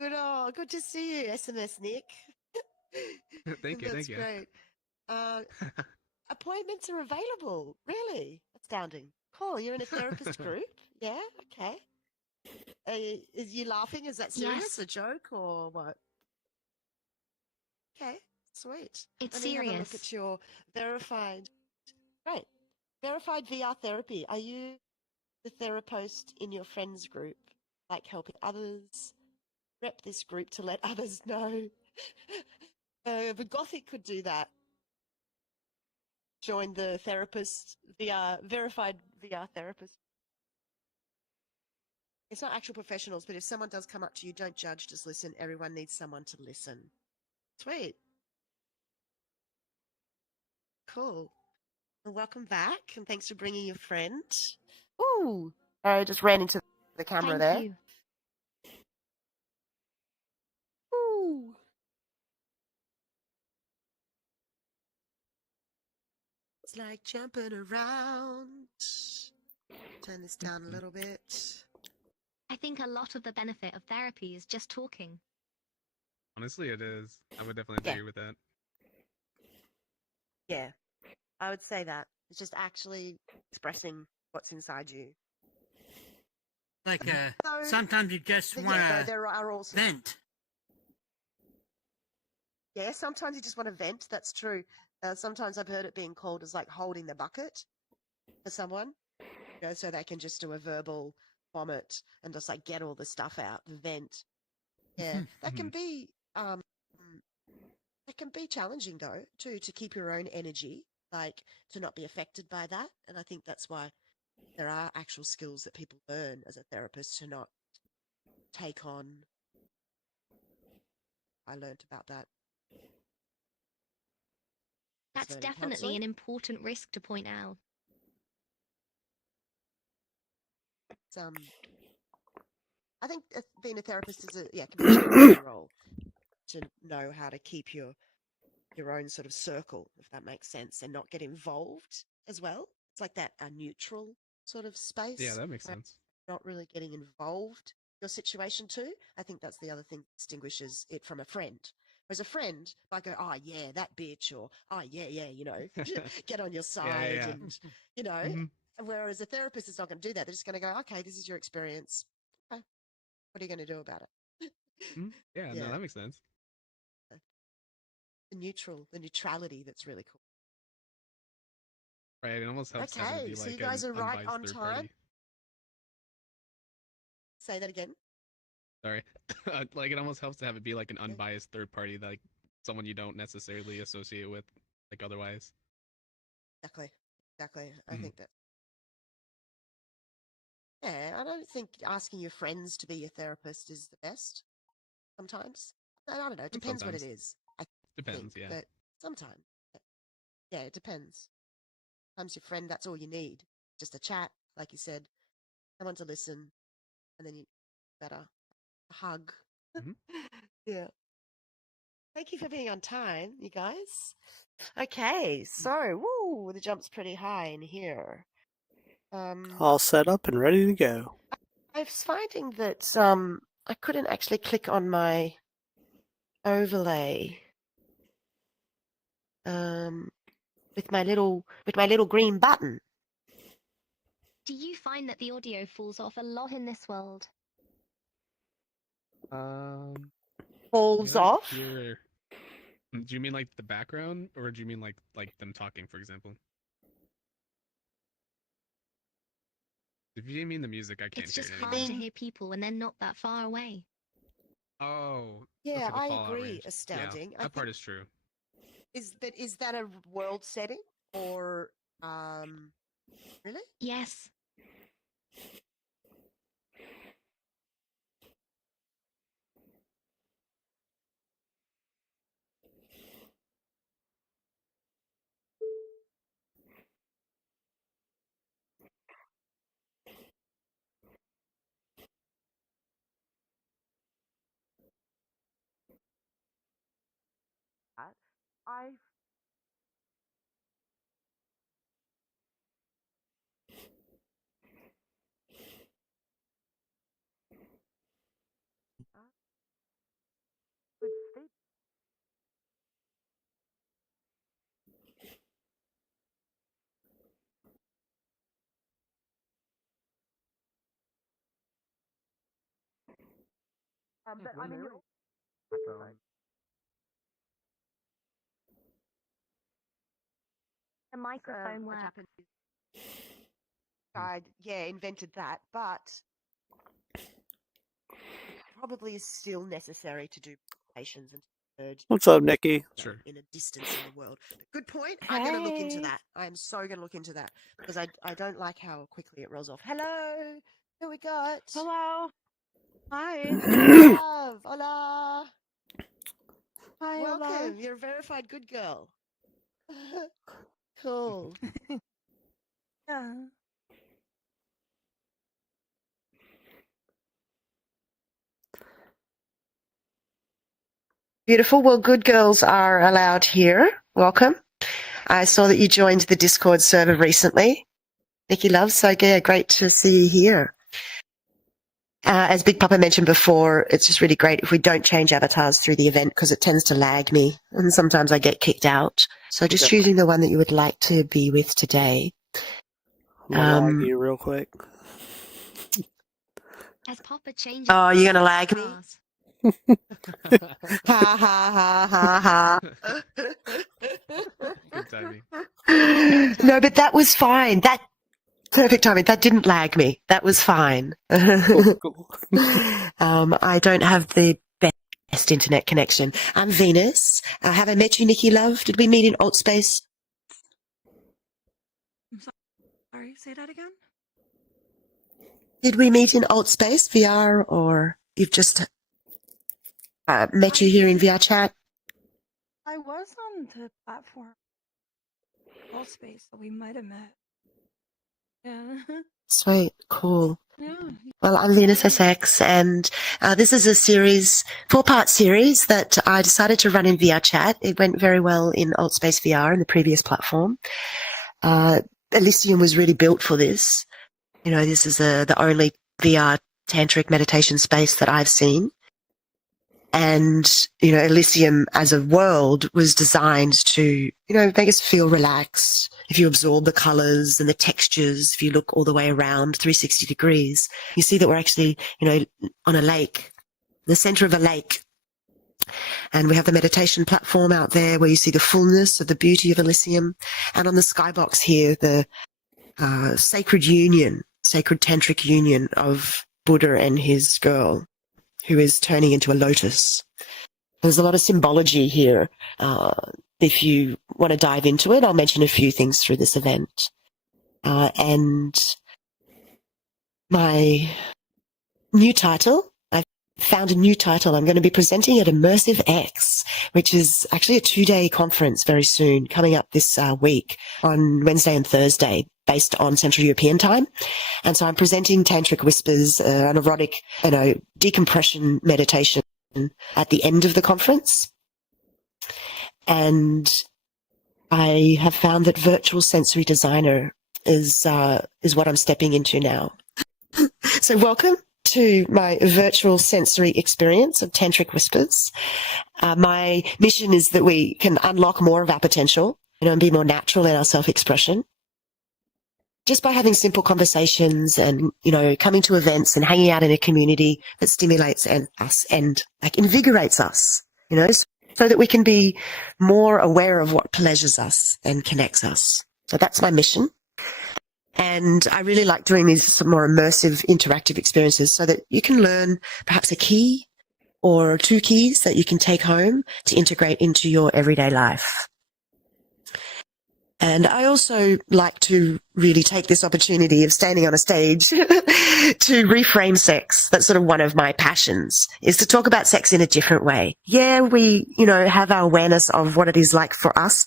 Good to see you, SMS Nick. Thank you, That's thank you. great. Uh, Appointments are available. Really? Astounding. Cool. You're in a therapist group? Yeah? Okay. Is you laughing? Is that serious? Yes, A joke or what? Okay. Sweet. it's Let me have a look serious. at your verified. Great. Verified VR therapy. Are you the therapist in your friends group? Like helping others? Rep this group to let others know. The Gothic could do that. Join the therapist, verified VR therapist. It's not actual professionals, but if someone does come up to you, don't judge, just listen. Everyone needs someone to listen. Sweet. Cool. Well, welcome back, and thanks for bringing your friend. Ooh, I just ran into the camera Thank there. you. Ooh. It's like jumping around. Turn this down a little bit. I think a lot of the benefit of therapy is just talking. Honestly, it is. I would definitely Yeah. agree with that. Yeah, I would say that. It's just actually expressing what's inside you. Like, So, sometimes you just want yeah, to there are also vent. Yeah, sometimes you just want to vent. That's true. Sometimes I've heard it being called as like holding the bucket for someone, so they can just do a verbal vomit and just like get all the stuff out, vent. Yeah, that can be challenging though, too, to keep your own energy, like to not be affected by that. And I think that's why there are actual skills that people learn as a therapist to not take on. I learned about that. That's Learning definitely counselling. an important risk to point out. It's, I think being a therapist is can be a challenging role to know how to keep your own sort of circle, if that makes sense, and not get involved as well. It's like that a neutral sort of Yeah, space, that makes right? sense. Not really getting involved in your situation too. I think that's the other thing that distinguishes it from a friend. Whereas a friend might go, oh yeah, that bitch, or oh yeah, get on your Yeah, yeah, side, yeah. and you know. Hmm. Whereas a therapist is not going to do that. They're just going to go, okay, this is your experience. Okay, what are you going to do about it? Yeah, no, Yeah, that makes sense. the neutrality that's really cool. Right, it almost helps to have it Okay, be so you like guys an are right unbiased on third time. party. Say that again. Sorry, like it almost helps to have it be like an Yeah, unbiased third party, like someone you don't necessarily associate with, like otherwise. exactly. Exactly. I Mm, think that. Yeah, I don't think asking your friends to be your therapist is the best. Sometimes. I don't know. It depends what it sometimes is. I think, depends. Yeah. but sometimes. Yeah, it depends. Sometimes your friend, that's all you need. Just a chat, like you said, someone to listen, and then you better a hug. Hmm. Yeah. Thank you for being on time, you guys. Okay, so woo, the jump's pretty high in here. All set up and ready to go. I was finding that I couldn't actually click on my overlay um, with my little green button. Do you find that the audio falls off a lot in this world? Um, I Falls don't off. hear. Do you mean like the background, or do you mean like them talking, for example? If you mean the music, I can't It's hear just it You hard anymore. to mean? hear people when they're not that far away. Oh, Yeah, okay, the I fallout agree. range. Yeah, Astounding. I that part think is true. is that a world setting or really? Yes, I But I mean, The microphone which works. happened. I invented that, but probably is still necessary to do meditations and urge What's up, Nikki? Sure. in a distance in the world. Good point. I'm going to look into that. I'm so going to look into that because I don't like how quickly it rolls off. Hello, who we got? Hello. Hi. Love. Hola. Hi, Welcome. hello. You're a verified good girl. Cool. Yeah. Beautiful. Well, good girls are allowed here. Welcome. I saw that you joined the Discord server recently. Nikki Love, so yeah, great to see you here. As Big Papa mentioned before, it's just really great if we don't change avatars through the event because it tends to lag me and sometimes I get kicked out. So just Definitely. choosing the one that you would like to be with today. I'm gonna lag you real quick. As Papa changes. Oh, you're going to lag me? avatars. Ha ha ha ha Good timing. ha. No, but that was fine. That perfect timing. That didn't lag me. That was fine. Cool. I don't have the best internet connection. I'm Venus. Have I met you, Nikki Love? Did we meet in Alt Space? Sorry, say that again? Did we meet in Alt Space VR, or you've just met you here in VR chat? I was on the platform. All space, so we might have met. Yeah. Sweet, cool. Yeah. Well, I'm PlayRoomSX, and this is a series, 4-part series that I decided to run in VR chat. It went very well in Alt Space VR in the previous platform. Elysium was really built for this. You know, this is the only VR tantric meditation space that I've seen. And, you know, Elysium as a world was designed to, you know, make us feel relaxed. If you absorb the colors and the textures, if you look all the way around 360 degrees, you see that we're actually, you know, on a lake, the center of a lake. And we have the meditation platform out there where you see the fullness of the beauty of Elysium. And on the skybox here, the sacred tantric union of Buddha and his girl, who is turning into a lotus. There's a lot of symbology here. If you want to dive into it, I'll mention a few things through this event. And my new title, I've found a new title. I'm going to be presenting at Immersive X, which is actually a 2-day conference very soon, coming up this week on Wednesday and Thursday, based on Central European time. And so I'm presenting Tantric Whispers, an erotic, you know, decompression meditation at the end of the conference. And I have found that virtual sensory designer is what I'm stepping into now. So welcome to my virtual sensory experience of Tantric Whispers. My mission is that we can unlock more of our potential, you know, and be more natural in our self-expression. Just by having simple conversations and, you know, coming to events and hanging out in a community that stimulates us and like invigorates us, you know, so that we can be more aware of what pleasures us and connects us. So that's my mission. And I really like doing these more immersive, interactive experiences so that you can learn perhaps a key or 2 keys that you can take home to integrate into your everyday life. And I also like to really take this opportunity of standing on a stage to reframe sex. That's sort of one of my passions, is to talk about sex in a different way. Yeah, we, you know, have our awareness of what it is like for us.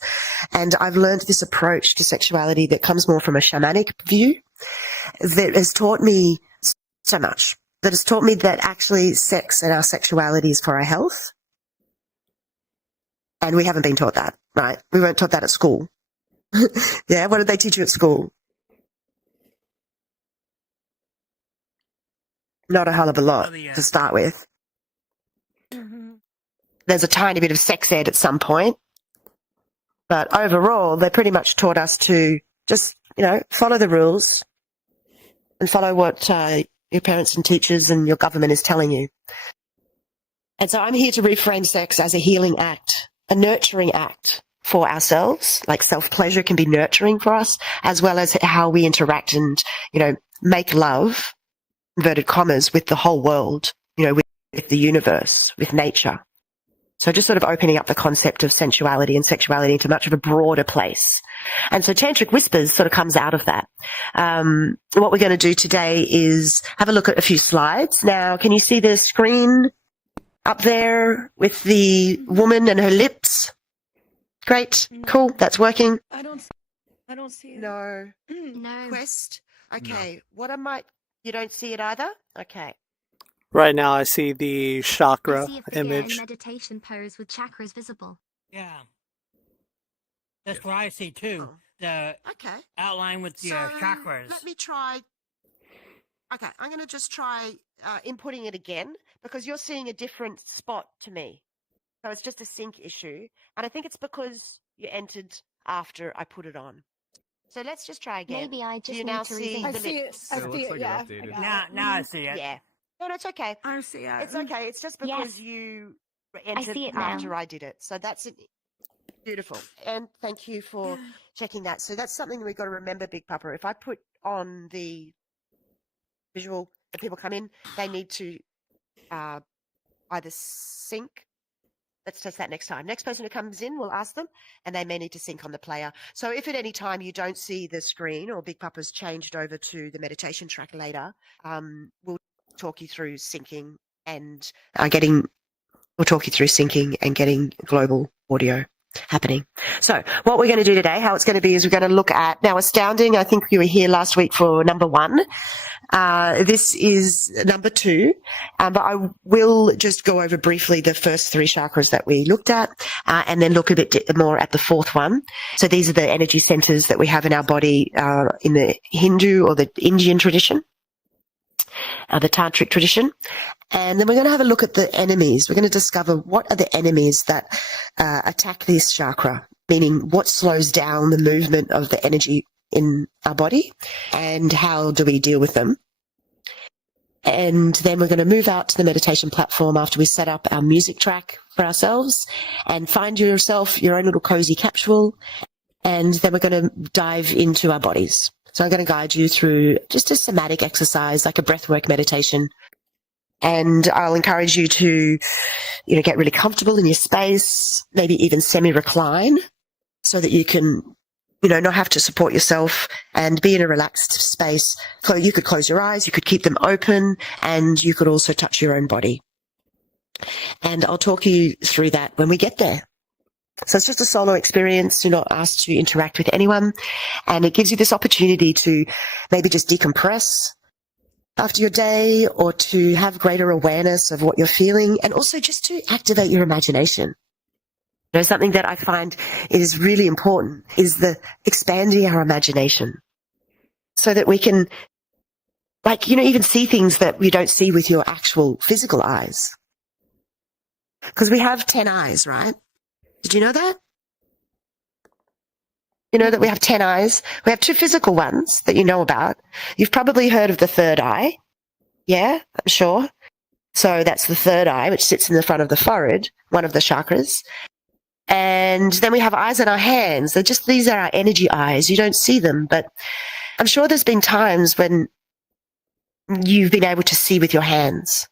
And I've learned this approach to sexuality that comes more from a shamanic view that has taught me so much. That has taught me that actually sex and our sexuality is for our health. And we haven't been taught that, right? We weren't taught that at school. Yeah, what did they teach you at school? Not a hell of a lot to start with. Mm-hmm. There's a tiny bit of sex ed at some point, but overall, they pretty much taught us to just, you know, follow the rules and follow what your parents and teachers and your government is telling you. And so I'm here to reframe sex as a healing act, a nurturing act for ourselves. Like self-pleasure can be nurturing for us, as well as how we interact and, make love, inverted commas, with the whole world, with the universe, with nature. So just sort of opening up the concept of sensuality and sexuality into much of a broader place. And so Tantric Whispers sort of comes out of that. What we're going to do today is have a look at a few slides. Now, can you see the screen up there with the woman and her lips? Great. Cool. That's working. I don't see it. No. No. Quest. Okay. What you don't see it either? Okay. Right now, I see the I chakra see a figure in image. meditation pose with chakras visible. Yeah. That's what I see too. Oh. The Okay. outline with the So chakras. let me try. Okay, I'm going to just try inputting it again because you're seeing a different spot to me. So it's just a sync issue. And I think it's because you entered after I put it on. So let's just try again. Maybe I Do just you need now to see resync. I the see it. lips? I It see looks it. like it Yeah. updated. I got Now I it. see it. Yeah. No, it's okay. I see it. It's okay. It's just because Yes. you entered see it now. after I did it. So that's it. Beautiful. And thank you for checking that. So that's something we've got to remember, Big Papa. If I put on the visual that people come in, they need to either sync. Let's test that next time. Next person who comes in, we'll ask them, and they may need to sync on the player. So if at any time you don't see the screen or Big Papa's changed over to the meditation track later, we'll talk you through syncing and we'll talk you through syncing and getting global audio happening. So what we're going to do today, how it's going to be, is we're going to look at, now Astounding, I think you were here last week for number 1. This is number 2, but I will just go over briefly the first 3 chakras that we looked at, and then look a bit more at the 4th one. So these are the energy centers that we have in our body in the Hindu or the Indian tradition, the Tantric tradition. And then we're going to have a look at the enemies. We're going to discover what are the enemies that attack this chakra, meaning what slows down the movement of the energy in our body and how do we deal with them. And then we're going to move out to the meditation platform after we set up our music track for ourselves and find yourself your own little cozy capsule. And then we're going to dive into our bodies. So I'm going to guide you through just a somatic exercise, like a breathwork meditation. And I'll encourage you to, get really comfortable in your space, maybe even semi-recline so that you can, not have to support yourself and be in a relaxed space. So you could close your eyes, you could keep them open, and you could also touch your own body. And I'll talk you through that when we get there. So it's just a solo experience. You're not asked to interact with anyone. And it gives you this opportunity to maybe just decompress after your day or to have greater awareness of what you're feeling and also just to activate your imagination. Something that I find is really important is the expanding our imagination so that we can, even see things that you don't see with your actual physical eyes. Because we have 10 eyes, right? Did you know that? You know that we have 10 eyes? We have 2 physical ones that you know about. You've probably heard of the third eye. Yeah, I'm sure. So that's the third eye, which sits in the front of the forehead, one of the chakras. And then we have eyes on our hands. These are our energy eyes. You don't see them, but I'm sure there's been times when you've been able to see with your hands.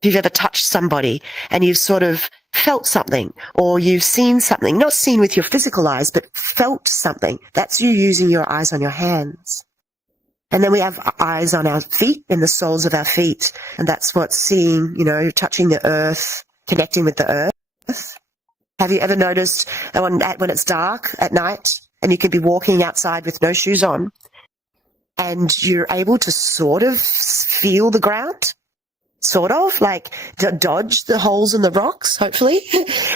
If you've ever touched somebody and you've sort of felt something or you've seen something, not seen with your physical eyes, but felt something, that's you using your eyes on your hands. And then we have eyes on our feet and the soles of our feet. And that's what's seeing, touching the earth, connecting with the earth. Have you ever noticed when it's dark at night and you can be walking outside with no shoes on and you're able to sort of feel the ground? Sort of, like dodge the holes in the rocks, hopefully.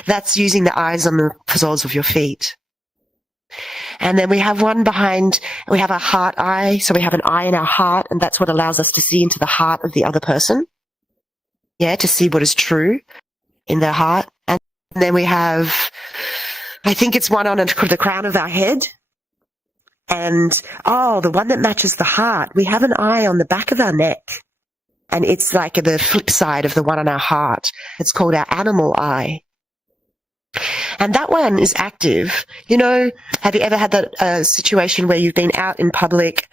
That's using the eyes on the soles of your feet. And then we have one behind, we have a heart eye. So we have an eye in our heart, and that's what allows us to see into the heart of the other person. Yeah, to see what is true in their heart. And then we have, I think it's one on the crown of our head. And, the one that matches the heart. We have an eye on the back of our neck. and it's like the flip side of the one on our heart. It's called our animal eye. And that one is active. You know, have you ever had that situation where you've been out in public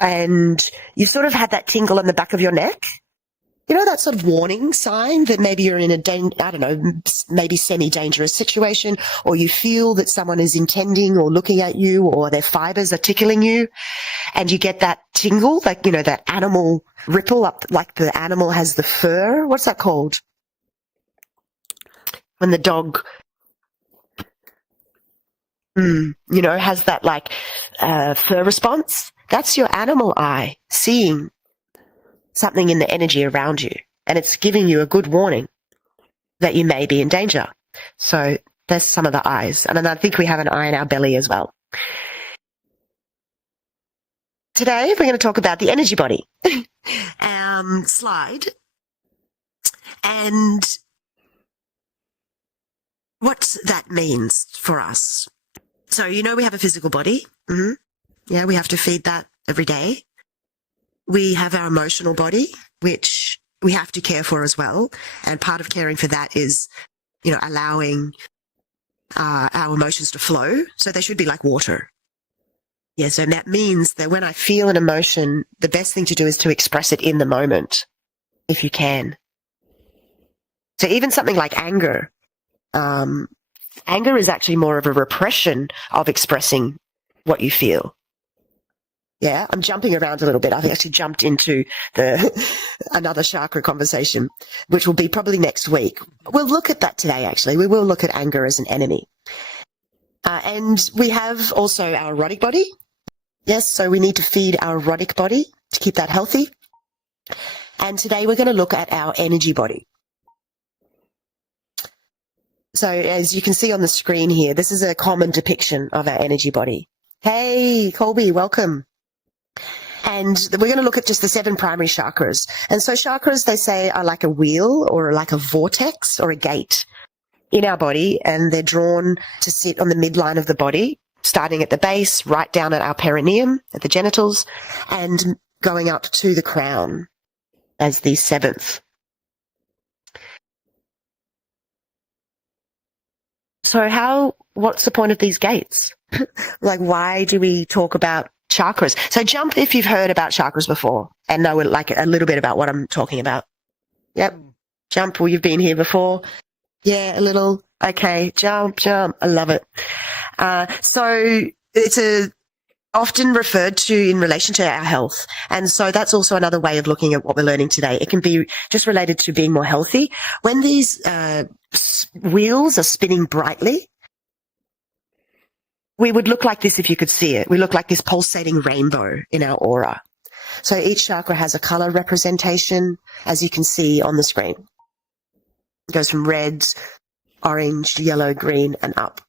and you sort of had that tingle on the back of your neck? You know, that sort of warning sign that maybe you're in maybe semi-dangerous situation, or you feel that someone is intending or looking at you, or their fibers are tickling you, and you get that tingle, like, you know, that animal ripple up, like the animal has the fur. What's that called? When the dog, you know, has that like fur response. That's your animal eye seeing something in the energy around you, and it's giving you a good warning that you may be in danger. So there's some of the eyes, and then I think we have an eye in our belly as well. Today we're going to talk about the energy body slide and what that means for us. So, you know, we have a physical body. Yeah, we have to feed that every day. We have our emotional body, which we have to care for as well. And part of caring for that is, you know, allowing our emotions to flow. So they should be like water. Yeah, so that means that when I feel an emotion, the best thing to do is to express it in the moment, if you can. So even something like anger, anger is actually more of a repression of expressing what you feel. Yeah, I'm jumping around a little bit. I've actually jumped into another chakra conversation, which will be probably next week. We'll look at that today, actually. We will look at anger as an enemy. And we have also our erotic body. Yes, so we need to feed our erotic body to keep that healthy. And today we're going to look at our energy body. So as you can see on the screen here, this is a common depiction of our energy body. Hey, Colby, welcome. And we're going to look at just the 7 primary chakras. And so chakras, they say, are like a wheel or like a vortex or a gate in our body, and they're drawn to sit on the midline of the body, starting at the base, right down at our perineum, at the genitals, and going up to the crown as the 7th. So what's the point of these gates? Like, why do we talk about chakras? So jump if you've heard about chakras before and know like a little bit about what I'm talking about. Yep. Jump. Well, you've been here before. Yeah, a little. Okay. Jump. I love it. So it's often referred to in relation to our health. And so that's also another way of looking at what we're learning today. It can be just related to being more healthy. When these wheels are spinning brightly, we would look like this if you could see it. We look like this pulsating rainbow in our aura. So each chakra has a color representation, as you can see on the screen. It goes from reds, orange, yellow, green, and up.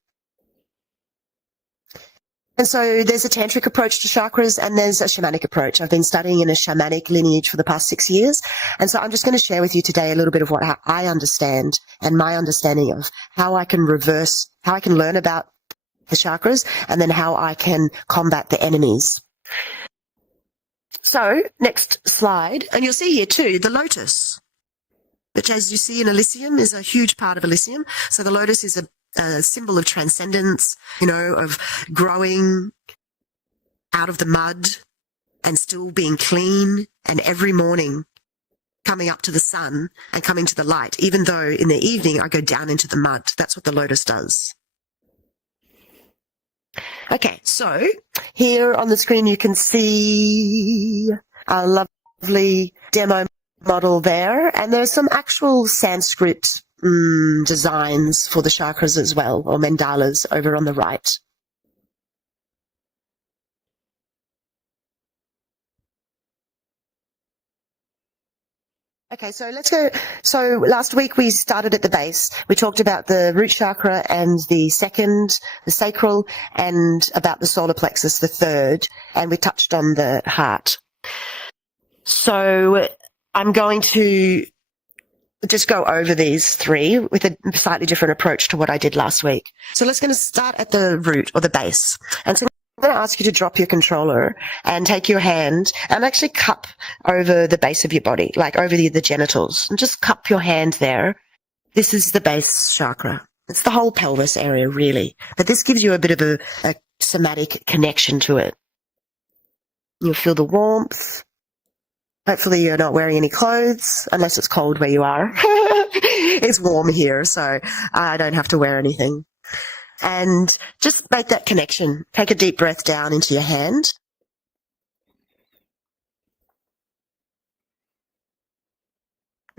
And so there's a tantric approach to chakras and there's a shamanic approach. I've been studying in a shamanic lineage for the past 6 years. And so I'm just going to share with you today a little bit of what I understand and my understanding of how I can learn about the chakras, and then how I can combat the enemies. So, next slide. And you'll see here too, the lotus, which as you see in Elysium is a huge part of Elysium. So the lotus is a symbol of transcendence, you know, of growing out of the mud and still being clean, and every morning coming up to the sun and coming to the light, even though in the evening I go down into the mud. That's what the lotus does. Okay, so here on the screen you can see a lovely demo model there, and there's some actual Sanskrit designs for the chakras as well, or mandalas over on the right. Okay, so let's go. So last week we started at the base. We talked about the root chakra and the second, the sacral, and about the solar plexus, the third, and we touched on the heart. So I'm going to just go over these 3 with a slightly different approach to what I did last week. So let's going to start at the root or the base. And so I'm I'm going to ask you to drop your controller and take your hand and actually cup over the base of your body, like over the genitals, and just cup your hand there. This is the base chakra. It's the whole pelvis area, really. But this gives you a bit of a somatic connection to it. You'll feel the warmth. Hopefully you're not wearing any clothes, unless it's cold where you are. It's warm here, so I don't have to wear anything. And just make that connection. Take a deep breath down into your hand.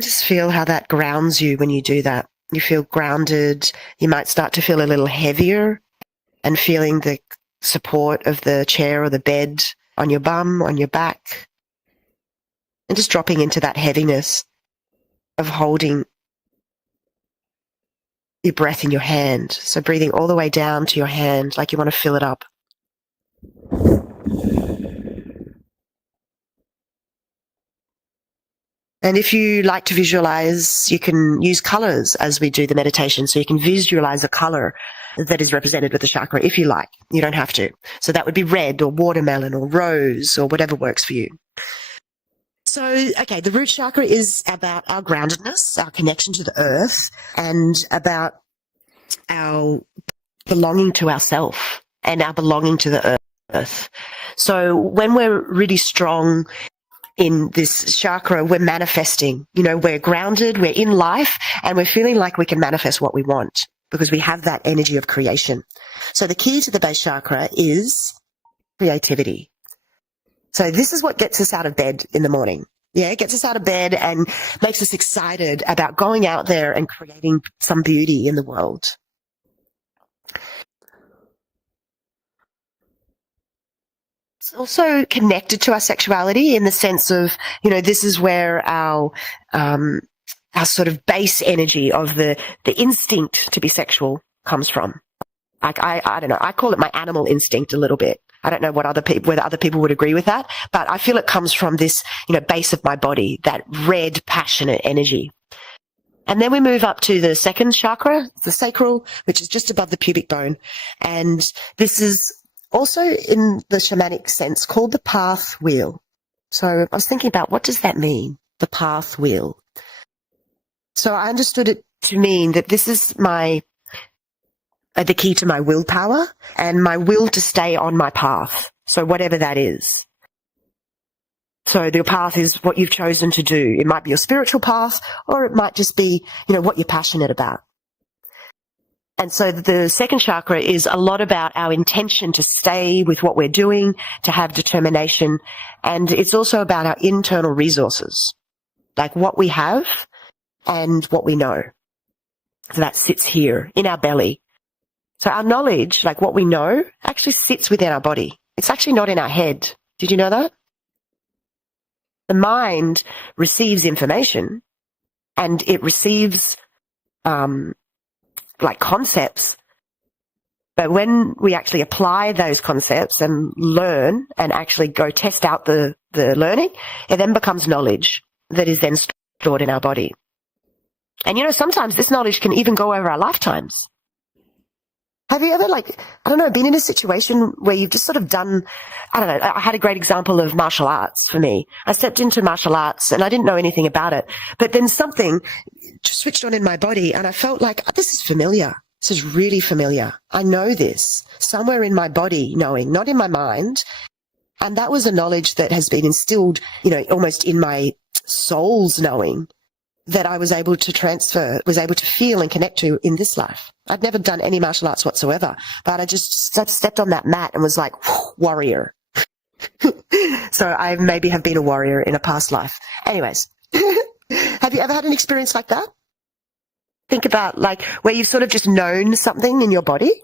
Just feel how that grounds you when you do that. You feel grounded. You might start to feel a little heavier and feeling the support of the chair or the bed on your bum, on your back. And just dropping into that heaviness of holding your breath in your hand. So breathing all the way down to your hand like you want to fill it up. And if you like to visualize, you can use colors as we do the meditation. So you can visualize a color that is represented with the chakra if you like. You don't have to. So that would be red or watermelon or rose or whatever works for you. So, okay, the root chakra is about our groundedness, our connection to the earth, and about our belonging to ourself and our belonging to the earth. So when we're really strong in this chakra, we're manifesting. You know, we're grounded, we're in life, and we're feeling like we can manifest what we want because we have that energy of creation. So the key to the base chakra is creativity. So this is what gets us out of bed in the morning. Yeah, it gets us out of bed and makes us excited about going out there and creating some beauty in the world. It's also connected to our sexuality in the sense of, you know, this is where our sort of base energy of the instinct to be sexual comes from. Like I don't know, I call it my animal instinct a little bit. I don't know whether other people would agree with that, but I feel it comes from this, you know, base of my body, that red, passionate energy. And then we move up to the second chakra, the sacral, which is just above the pubic bone. And this is also in the shamanic sense called the path wheel. So I was thinking about what does that mean, the path wheel? So I understood it to mean that this is the key to my willpower and my will to stay on my path. So whatever that is. So the path is what you've chosen to do. It might be your spiritual path, or it might just be, you know, what you're passionate about. And so the second chakra is a lot about our intention to stay with what we're doing, to have determination. And it's also about our internal resources, like what we have and what we know. So that sits here in our belly. So our knowledge, like what we know, actually sits within our body. It's actually not in our head. Did you know that? The mind receives information and it receives like concepts. But when we actually apply those concepts and learn and actually go test out the learning, it then becomes knowledge that is then stored in our body. And you know, sometimes this knowledge can even go over our lifetimes. Have you ever, been in a situation where you've just sort of done, I had a great example of martial arts for me. I stepped into martial arts and I didn't know anything about it, but then something just switched on in my body and I felt like, oh, this is familiar. This is really familiar. I know this somewhere in my body knowing, not in my mind. And that was a knowledge that has been instilled, you know, almost in my soul's knowing, that I was able to transfer, was able to feel and connect to in this life. I'd never done any martial arts whatsoever, but I just stepped on that mat and was like, warrior. So I maybe have been a warrior in a past life. Anyways, have you ever had an experience like that? Think about like where you've sort of just known something in your body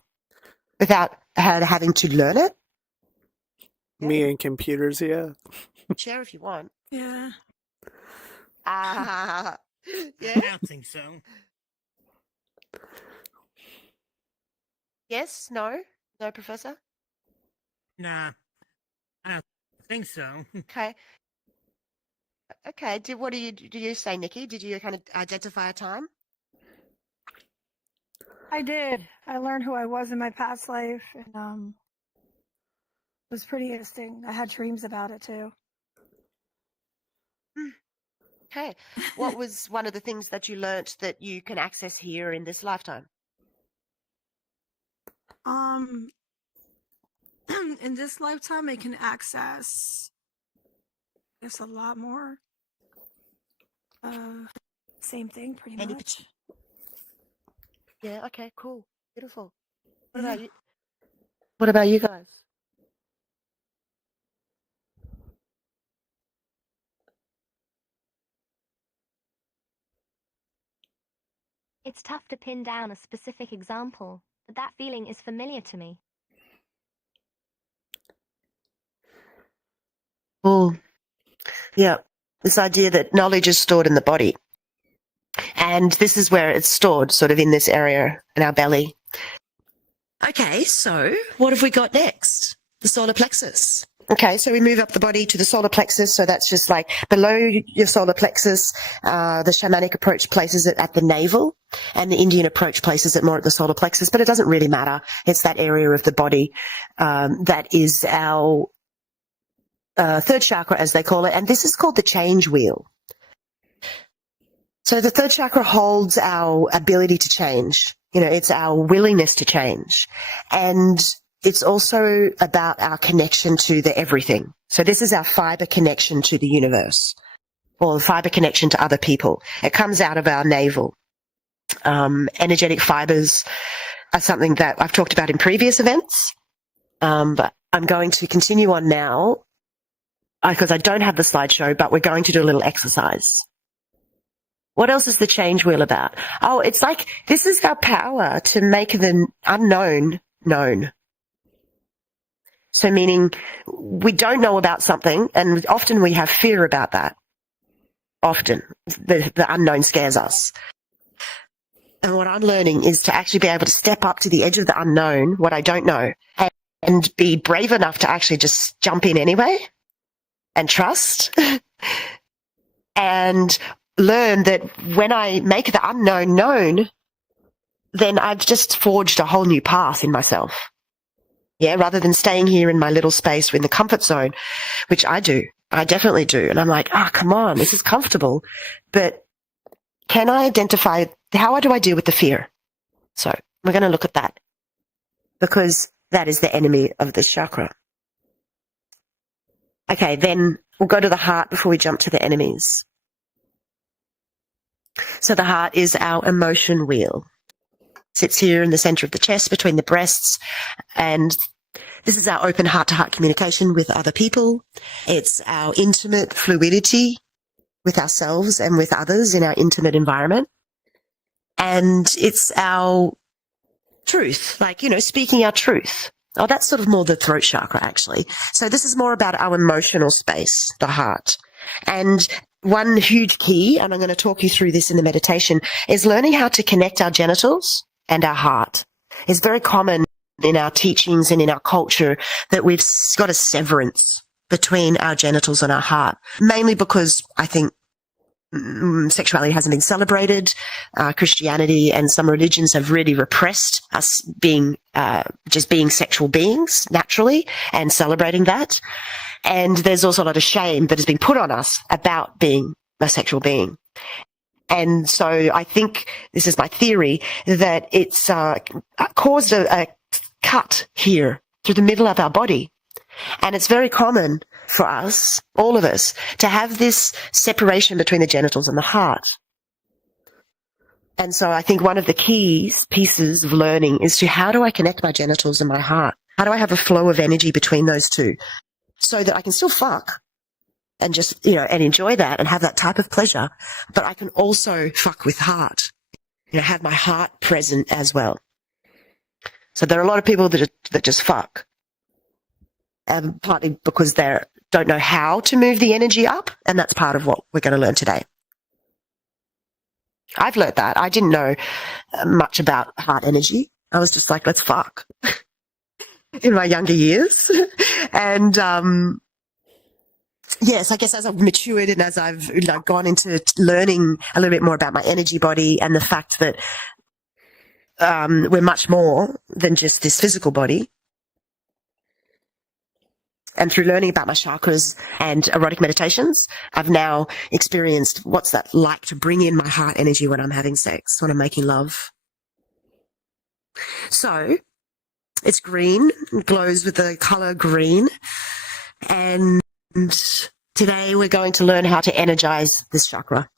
without having to learn it. Me and computers, yeah. Share if you want. Yeah. Yeah. I don't think so. Yes? No? No, Professor? Nah, I don't think so. Okay. Okay. What do you say, Nikki? Did you kind of identify a time? I did. I learned who I was in my past life, and was pretty interesting. I had dreams about it too. Okay. What was one of the things that you learnt that you can access here in this lifetime? In this lifetime, I can access, I guess, a lot more. Same thing, pretty Any much. Yeah, okay, cool. Beautiful. Yeah. About you? What about you guys? It's tough to pin down a specific example, but that feeling is familiar to me. Cool. Yeah. This idea that knowledge is stored in the body. And this is where it's stored, sort of in this area in our belly. Okay, so what have we got next? The solar plexus. Okay, so we move up the body to the solar plexus. So that's just like below your solar plexus. The shamanic approach places it at the navel, and the Indian approach places it more at the solar plexus. But it doesn't really matter. It's that area of the body that is our third chakra, as they call it. And this is called the change wheel. So the third chakra holds our ability to change. You know, it's our willingness to change. And it's also about our connection to the everything. So this is our fiber connection to the universe, or fiber connection to other people. It comes out of our navel. Energetic fibers are something that I've talked about in previous events. But I'm going to continue on now because I don't have the slideshow, but we're going to do a little exercise. What else is the change wheel about? Oh, it's like this is our power to make the unknown known. So meaning we don't know about something, and often we have fear about that. Often the unknown scares us. And what I'm learning is to actually be able to step up to the edge of the unknown, what I don't know, and be brave enough to actually just jump in anyway and trust and learn that when I make the unknown known, then I've just forged a whole new path in myself. Yeah, rather than staying here in my little space in the comfort zone, which I do. I definitely do. And I'm like, come on, this is comfortable. But can I identify, how do I deal with the fear? So we're going to look at that because that is the enemy of this chakra. Okay, then we'll go to the heart before we jump to the enemies. So the heart is our emotion wheel. Sits here in the center of the chest between the breasts, and this is our open heart-to-heart communication with other people. It's our intimate fluidity with ourselves and with others in our intimate environment. And it's our truth, like, you know, speaking our truth. Oh, that's sort of more the throat chakra, actually. So this is more about our emotional space, the heart. And one huge key, and I'm going to talk you through this in the meditation, is learning how to connect our genitals and our heart. It's very common in our teachings and in our culture that we've got a severance between our genitals and our heart, mainly because I think sexuality hasn't been celebrated. Christianity and some religions have really repressed us being just being sexual beings naturally and celebrating that. And there's also a lot of shame that has been put on us about being a sexual being. And so I think, this is my theory, that it's caused a cut here through the middle of our body. And it's very common for us, all of us, to have this separation between the genitals and the heart. And so I think one of the pieces of learning is to how do I connect my genitals and my heart? How do I have a flow of energy between those two so that I can still fuck and just, you know, and enjoy that and have that type of pleasure, but I can also fuck with heart, you know, have my heart present as well. So there are a lot of people that just fuck, partly because they don't know how to move the energy up, and that's part of what we're going to learn today. I've learned that. I didn't know much about heart energy. I was just like, let's fuck in my younger years. And yes, I guess as I've matured and as I've gone into learning a little bit more about my energy body and the fact that we're much more than just this physical body, And through learning about my chakras and erotic meditations, I've now experienced what's that like to bring in my heart energy when I'm having sex, when I'm making love. So it's green, it glows with the color green. And today we're going to learn how to energize this chakra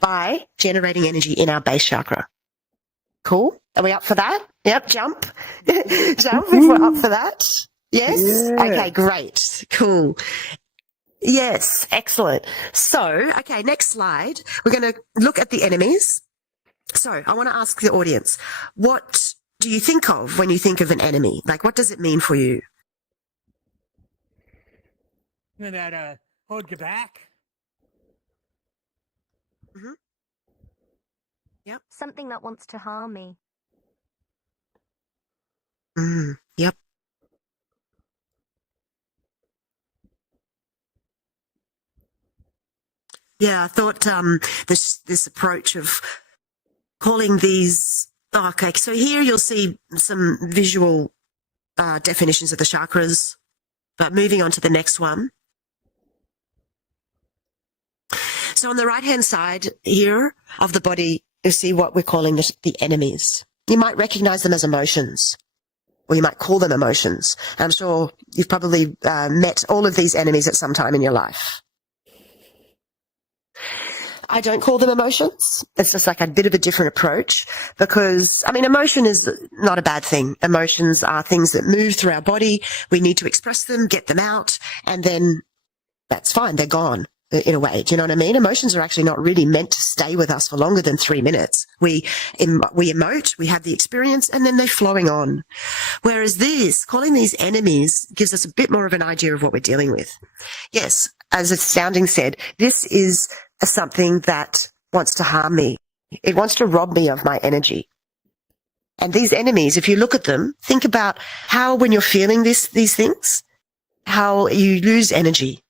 by generating energy in our base chakra. Cool? Are we up for that? Yep, jump. Jump if we're up for that. Yes? Yeah. Okay, great. Cool. Yes, excellent. So, okay, next slide. We're going to look at the enemies. So, I want to ask the audience, what do you think of when you think of an enemy? Like, what does it mean for you? That hold you back. Something that wants to harm me. Yep. Yeah, I thought this approach of calling these. Oh, okay, so here you'll see some visual definitions of the chakras, but moving on to the next one. So on the right-hand side here of the body, you see what we're calling the enemies. You might recognize them as emotions, or you might call them emotions. I'm sure you've probably met all of these enemies at some time in your life. I don't call them emotions. It's just like a bit of a different approach because, I mean, emotion is not a bad thing. Emotions are things that move through our body. We need to express them, get them out, and then that's fine. They're gone in a way. Do you know what I mean? Emotions are actually not really meant to stay with us for longer than 3 minutes. We emote, we have the experience, and then they're flowing on. Whereas calling these enemies gives us a bit more of an idea of what we're dealing with. Yes, as it's sounding said, this is something that wants to harm me. It wants to rob me of my energy. And these enemies, if you look at them, think about how when you're feeling these things, how you lose energy.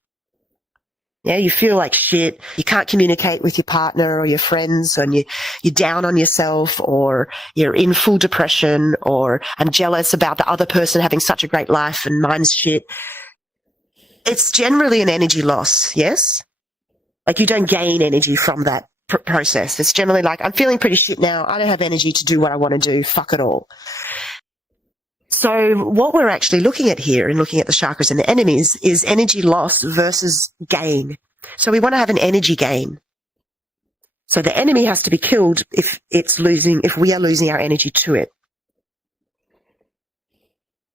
Yeah, you feel like shit. You can't communicate with your partner or your friends, and you're down on yourself, or you're in full depression, or I'm jealous about the other person having such a great life and mine's shit. It's generally an energy loss, yes? Like you don't gain energy from that process. It's generally like, I'm feeling pretty shit now. I don't have energy to do what I want to do. Fuck it all. So what we're actually looking at here and looking at the chakras and the enemies is energy loss versus gain. So we want to have an energy gain. So the enemy has to be killed if we are losing our energy to it.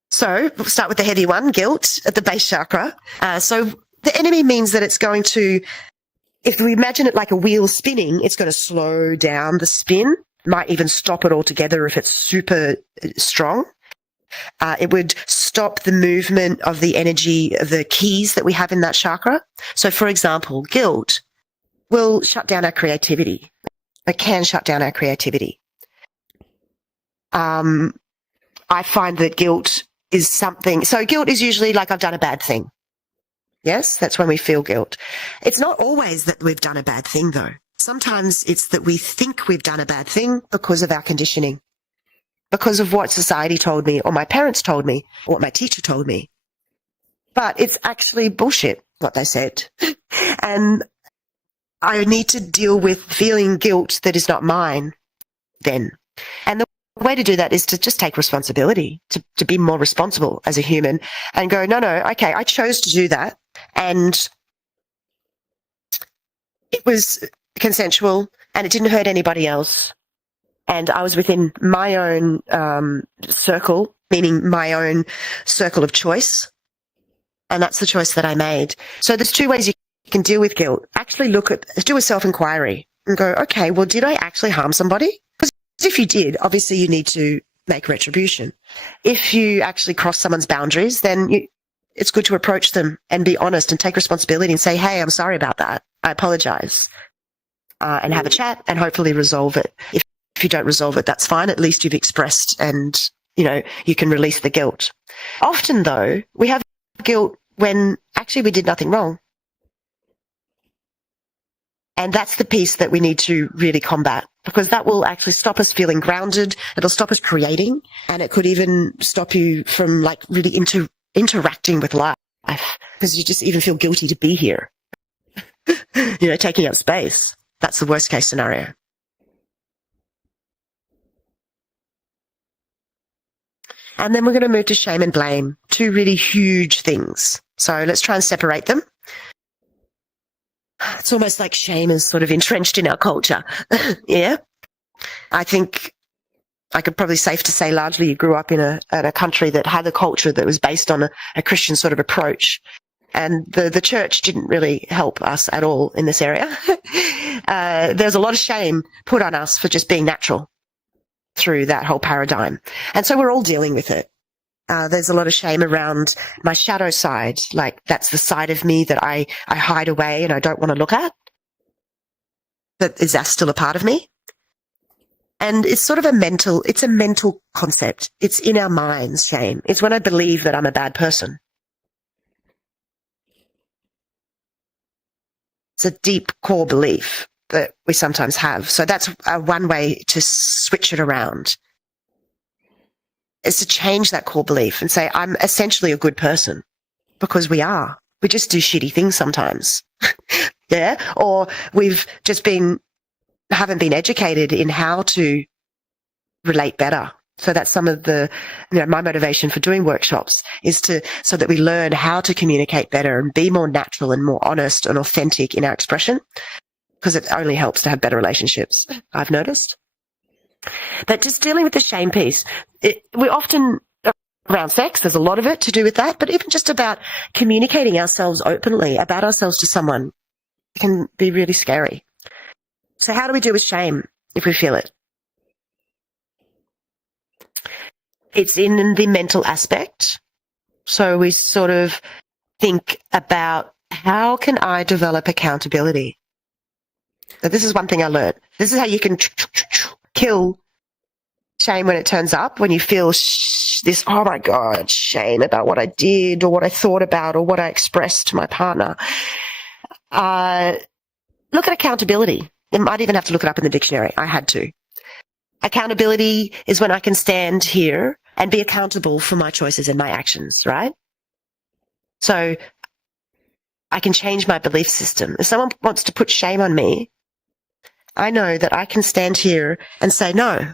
So we'll start with the heavy one, guilt at the base chakra. So the enemy means that it's going to, if we imagine it like a wheel spinning, it's going to slow down the spin, might even stop it altogether if it's super strong. It would stop the movement of the energy of the keys that we have in that chakra. So, for example, guilt will shut down our creativity. It can shut down our creativity. I find that guilt is something. So guilt is usually like I've done a bad thing. Yes, that's when we feel guilt. It's not always that we've done a bad thing, though. Sometimes it's that we think we've done a bad thing because of our conditioning, because of what society told me, or my parents told me, or what my teacher told me. But it's actually bullshit, what they said. And I need to deal with feeling guilt that is not mine then. And the way to do that is to just take responsibility, to be more responsible as a human and go, no, okay, I chose to do that. And it was consensual and it didn't hurt anybody else. And I was within my own circle, meaning my own circle of choice. And that's the choice that I made. So there's 2 ways you can deal with guilt. Actually do a self-inquiry and go, okay, well, did I actually harm somebody? Because if you did, obviously you need to make retribution. If you actually cross someone's boundaries, then it's good to approach them and be honest and take responsibility and say, hey, I'm sorry about that. I apologize. And have a chat and hopefully resolve it. If you don't resolve it, that's fine. At least you've expressed and, you can release the guilt. Often, though, we have guilt when actually we did nothing wrong. And that's the piece that we need to really combat, because that will actually stop us feeling grounded. It'll stop us creating, and it could even stop you from really interacting with life. because you just even feel guilty to be here. Taking up space. That's the worst case scenario. And then we're going to move to shame and blame, two really huge things. So let's try and separate them. It's almost like shame is sort of entrenched in our culture. Yeah. I think I could probably safe to say largely you grew up in a country that had a culture that was based on a Christian sort of approach. And the church didn't really help us at all in this area. There's a lot of shame put on us for just being natural through that whole paradigm. And so we're all dealing with it. There's a lot of shame around my shadow side, like that's the side of me that I hide away and I don't want to look at. But is that still a part of me? And it's sort of a mental concept. It's in our minds, shame. It's when I believe that I'm a bad person. It's a deep core belief that we sometimes have. So that's one way to switch it around. Is to change that core belief and say, I'm essentially a good person, because we are. We just do shitty things sometimes. Yeah. Or we've just haven't been educated in how to relate better. So that's some of the, my motivation for doing workshops is so that we learn how to communicate better and be more natural and more honest and authentic in our expression, because it only helps to have better relationships, I've noticed. But just dealing with the shame piece, we often, around sex, there's a lot of it to do with that, but even just about communicating ourselves openly about ourselves to someone can be really scary. So how do we deal with shame if we feel it? It's in the mental aspect. So we sort of think about, how can I develop accountability? Now, this is one thing I learned. This is how you can kill shame when it turns up, when you feel this, oh my God, shame about what I did or what I thought about or what I expressed to my partner. Look at accountability. You might even have to look it up in the dictionary. I had to. Accountability is when I can stand here and be accountable for my choices and my actions, right? So I can change my belief system. If someone wants to put shame on me, I know that I can stand here and say, no,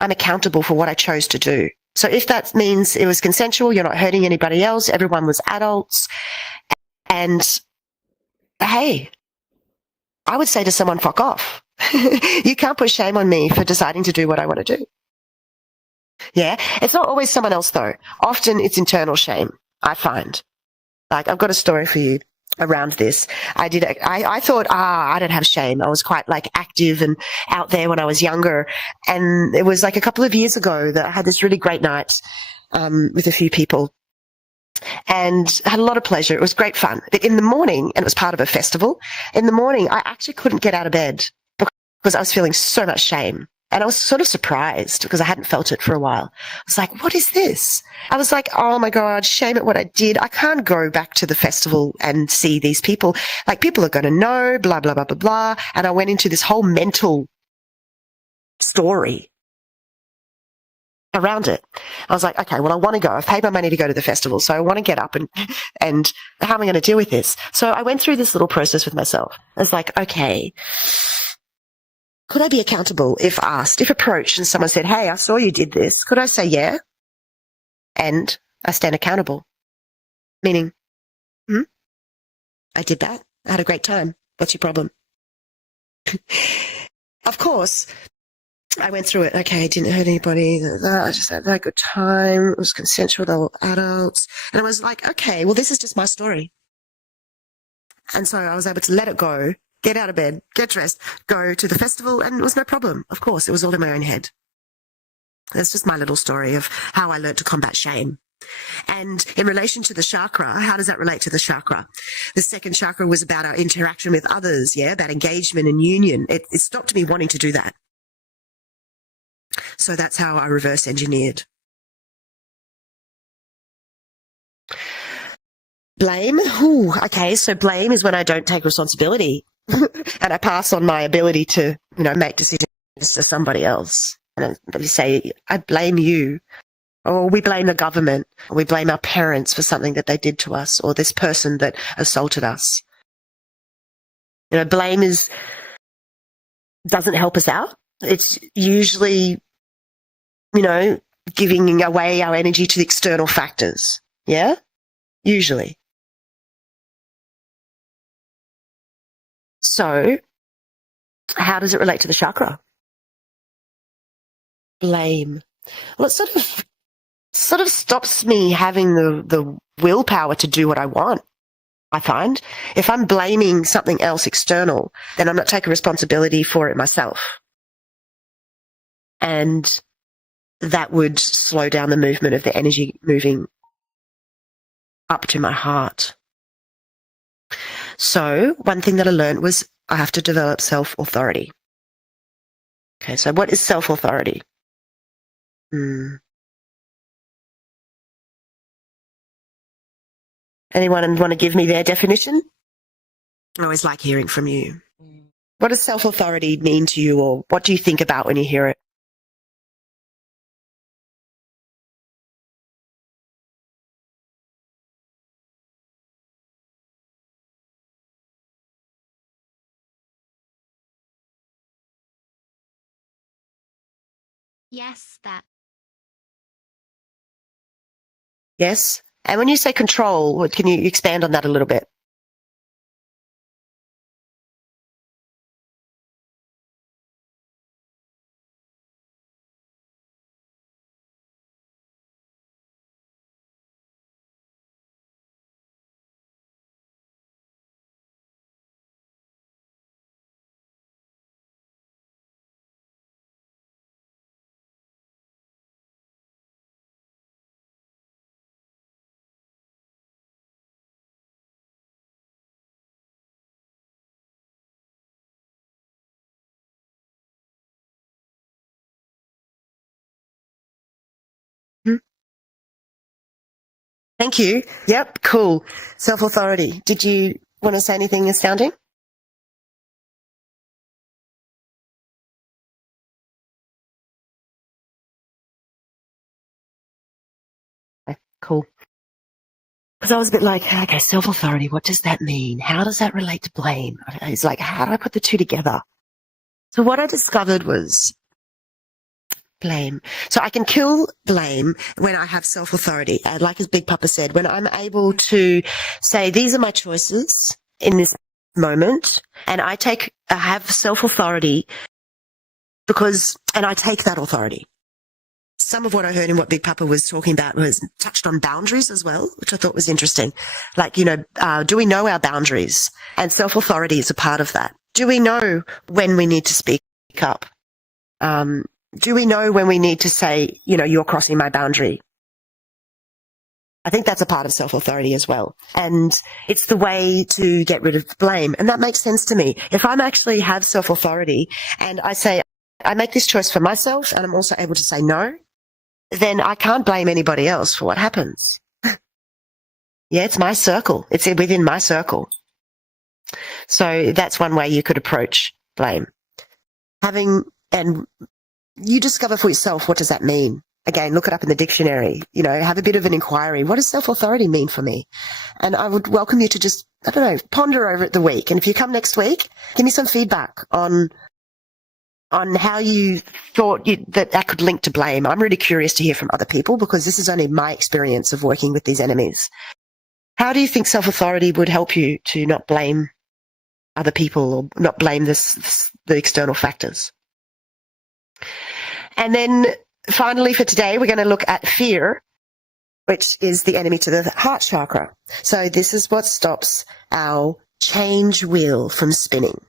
I'm accountable for what I chose to do. So if that means it was consensual, you're not hurting anybody else, everyone was adults, and hey, I would say to someone, fuck off. You can't put shame on me for deciding to do what I want to do. Yeah. It's not always someone else though. Often it's internal shame, I find. Like, I've got a story for you around this. I thought, I don't have shame. I was quite active and out there when I was younger. And it was a couple of years ago that I had this really great night, with a few people and had a lot of pleasure. It was great fun. But in the morning, and it was part of a festival, in the morning, I actually couldn't get out of bed because I was feeling so much shame. And I was sort of surprised because I hadn't felt it for a while. I was like, what is this? I was like, oh my God, shame at what I did. I can't go back to the festival and see these people. People are going to know, blah, blah, blah, blah, blah. And I went into this whole mental story around it. I was like, okay, well, I want to go. I've paid my money to go to the festival. So I want to get up and how am I going to deal with this? So I went through this little process with myself. I was like, okay, could I be accountable if asked, if approached and someone said, hey, I saw you did this. Could I say, yeah? And I stand accountable. Meaning, I did that. I had a great time. What's your problem? Of course, I went through it. Okay, I didn't hurt anybody. I just had a good time. It was consensual. They were adults. And I was like, okay, well, this is just my story. And so I was able to let it go, get out of bed, get dressed, go to the festival, and it was no problem. Of course, it was all in my own head. That's just my little story of how I learned to combat shame. And in relation to the chakra, how does that relate to the chakra? The second chakra was about our interaction with others, about engagement and union. It stopped me wanting to do that. So that's how I reverse engineered. Blame. Ooh, okay, so blame is when I don't take responsibility and I pass on my ability to, make decisions to somebody else. And I say, I blame you Or we blame the government, or we blame our parents for something that they did to us, or this person that assaulted us. You know, blame doesn't help us out. It's usually, you know, giving away our energy to the external factors. Yeah? Usually. So, how does it relate to the chakra? Blame. Well, it sort of stops me having the willpower to do what I want, I find. If I'm blaming something else external, then I'm not taking responsibility for it myself. And that would slow down the movement of the energy moving up to my heart. So one thing that I learned was I have to develop self-authority. Okay, so what is self-authority? Anyone want to give me their definition? I always like hearing from you. What does self-authority mean to you, or what do you think about when you hear it? Yes, that. Yes? And when you say control, can you expand on that a little bit? Thank you. Yep, cool. Self-authority. Did you want to say anything astounding? Okay, cool. Because I was a bit like, okay, self-authority, what does that mean? How does that relate to blame? It's like, how do I put the two together? So what I discovered was blame. So I can kill blame when I have self-authority. Like as Big Papa said, when I'm able to say, these are my choices in this moment, and I have self-authority and I take that authority. Some of what I heard in what Big Papa was talking about was touched on boundaries as well, which I thought was interesting. Like, you know, do we know our boundaries? And self-authority is a part of that. Do we know when we need to speak up? Do we know when we need to say, you know, you're crossing my boundary? I think that's a part of self-authority as well. And it's the way to get rid of blame. And that makes sense to me. If I'm actually have self-authority and I say, I make this choice for myself and I'm also able to say no, then I can't blame anybody else for what happens. Yeah, it's my circle. It's within my circle. So that's one way you could approach blame. And you discover for yourself, what does that mean? Again, look it up in the dictionary, you know, have a bit of an inquiry. What does self-authority mean for me? And I would welcome you to just, I don't know, ponder over it the week. And if you come next week, give me some feedback on how you thought that could link to blame. I'm really curious to hear from other people because this is only my experience of working with these enemies. How do you think self-authority would help you to not blame other people or not blame the external factors? And then finally for today, we're going to look at fear, which is the enemy to the heart chakra. So this is what stops our change wheel from spinning.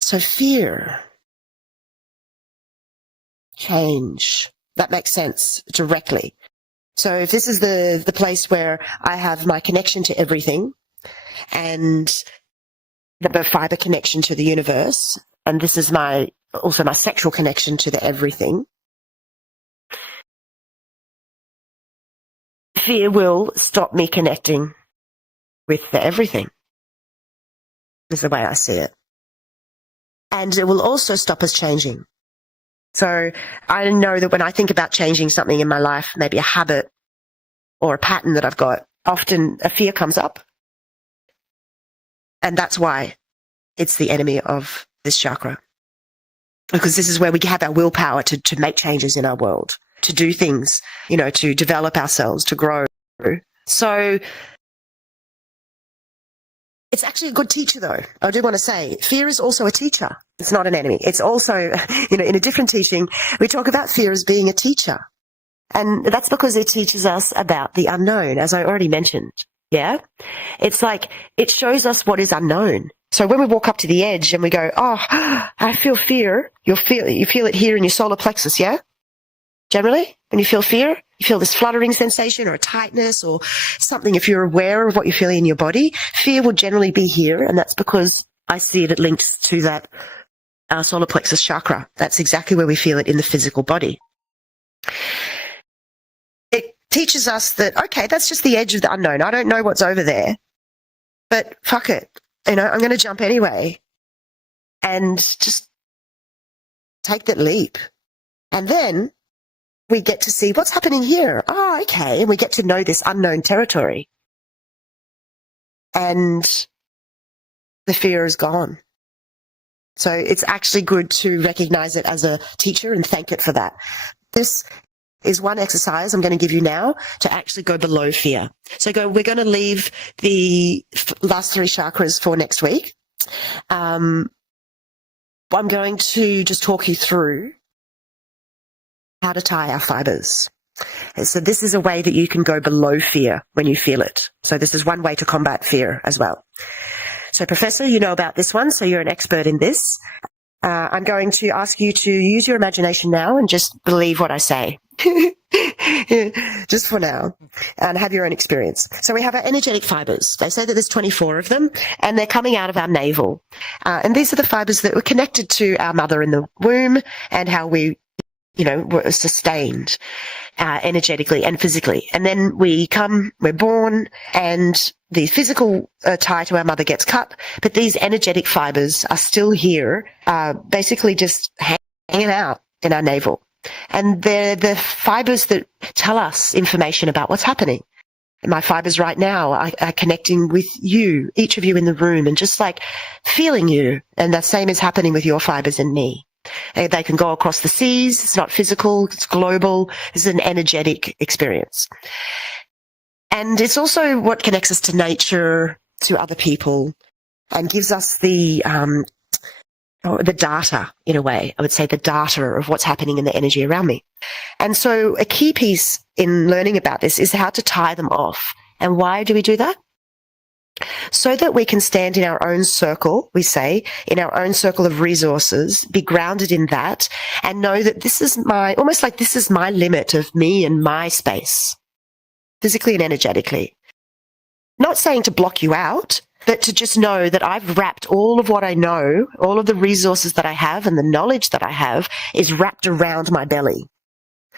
So fear, change, that makes sense directly. So if this is the place where I have my connection to everything and the fiber connection to the universe, and this is also my sexual connection to the everything, fear will stop me connecting with the everything, is the way I see it. And it will also stop us changing. So I know that when I think about changing something in my life, maybe a habit or a pattern that I've got, often a fear comes up. And that's why it's the enemy of this chakra. Because this is where we have our willpower to make changes in our world, to do things, to develop ourselves, to grow. So it's actually a good teacher, though. I do want to say fear is also a teacher. It's not an enemy. It's also, in a different teaching, we talk about fear as being a teacher. And that's because it teaches us about the unknown, as I already mentioned. Yeah? It's like it shows us what is unknown. So when we walk up to the edge and we go, oh, I feel fear, you feel it here in your solar plexus, yeah? Generally, when you feel fear, you feel this fluttering sensation or a tightness or something. If you're aware of what you're feeling in your body, fear will generally be here. And that's because I see it links to that solar plexus chakra. That's exactly where we feel it in the physical body. It teaches us that, okay, that's just the edge of the unknown. I don't know what's over there, but fuck it. I'm going to jump anyway and just take that leap. And then we get to see what's happening here. Oh, okay. And we get to know this unknown territory. And the fear is gone. So it's actually good to recognize it as a teacher and thank it for that. This is one exercise I'm going to give you now to actually go below fear. So we're going to leave the last 3 chakras for next week. I'm going to just talk you through how to tie our fibers. And so this is a way that you can go below fear when you feel it. So this is one way to combat fear as well. So Professor, you know about this one, so you're an expert in this. I'm going to ask you to use your imagination now and just believe what I say. Just for now, and have your own experience. So we have our energetic fibers. They say that there's 24 of them, and they're coming out of our navel. And these are the fibers that were connected to our mother in the womb and how we, were sustained energetically and physically. And then we're born, and the physical tie to our mother gets cut, but these energetic fibers are still here, basically just hanging out in our navel. And they're the fibers that tell us information about what's happening. My fibers right now are connecting with you, each of you in the room, and just like feeling you. And the same is happening with your fibers and me. They can go across the seas. It's not physical. It's global. It's an energetic experience. And it's also what connects us to nature, to other people, and gives us the data, in a way. I would say the data of what's happening in the energy around me. And so a key piece in learning about this is how to tie them off. And why do we do that? So that we can stand in our own circle, we say, in our own circle of resources, be grounded in that, and know that this is almost like this is my limit of me and my space, physically and energetically. Not saying to block you out, but to just know that I've wrapped all of what I know, all of the resources that I have and the knowledge that I have is wrapped around my belly.